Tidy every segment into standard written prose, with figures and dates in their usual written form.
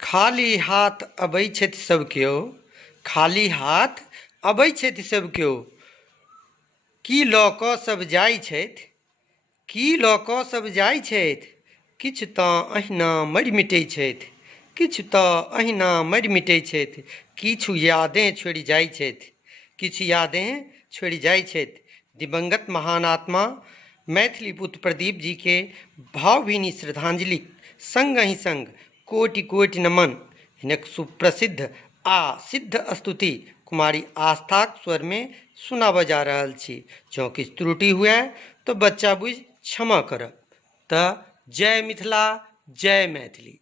खाली हाथ अबै छथि सब केओ, खाली हाथ अबै छथि सब केओ, की लऽ कऽ सब जाइ छथि, की लऽ कऽ सब जाइ छथि, किछु तऽ अहिना मरि मिटै छथि, किछु तऽ अहिना मरि मिटै छथि, किछु यादें छोड़ि जाइ छथि, किछु यादें छोड़ि जाइ छथि। दिवंगत महान आत्मा मैथिली पुत्र प्रदीप जी के भावभीनी श्रद्धांजलि संगहि संग कोटि कोटि नमन। हिनक सुप्रसिद्ध आ सिद्ध स्तुति कुमारी आस्थाक स्वर में सुनाबऽ जा रहल छी। जँ किछु त्रुटि हुए तो बच्चा बुझि क्षमा करब। तऽ जय मिथिला, जय मैथिली।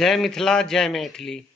जय मिथिला जय मैथिली।